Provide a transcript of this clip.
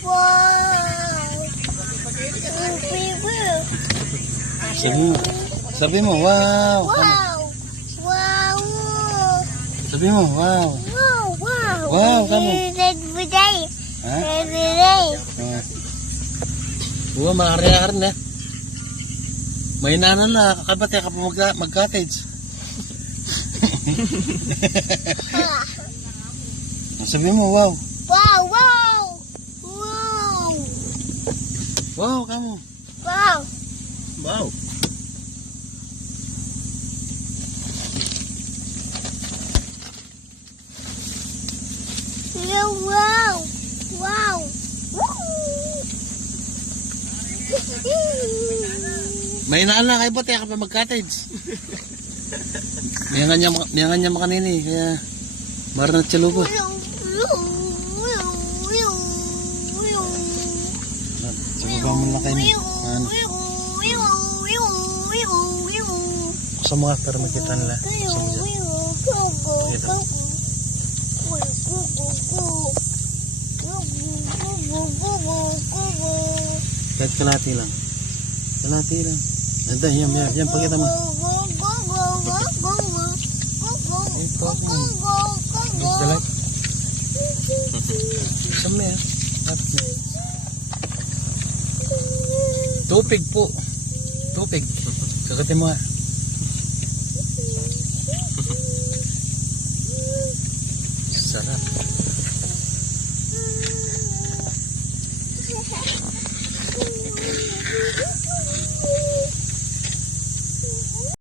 Wow! Sabi mo, wow. Wow! Wow! Sabi mo, wow. Wow! Wow! Wow, kamu. Every day. Ha? Every day. Oo, maaari na. May nanan na, kakabate ka pa mag-cottage. Sabi mo, wow. Wow! Wow! Wow! Wow, kamu. Wow! Wow. Wow! Wow! May naan na kayo pati ka pa mag-cottage. Miyangan niya makanini, kaya maranat siya lupo. Sabaw mo na kayo ni. Sa mga para makita nila. Kahit kalati lang. Kalati lang. Anda, yan, pakita mo. Sama ya. Tupig po. Tupig. Kakatin mo ha.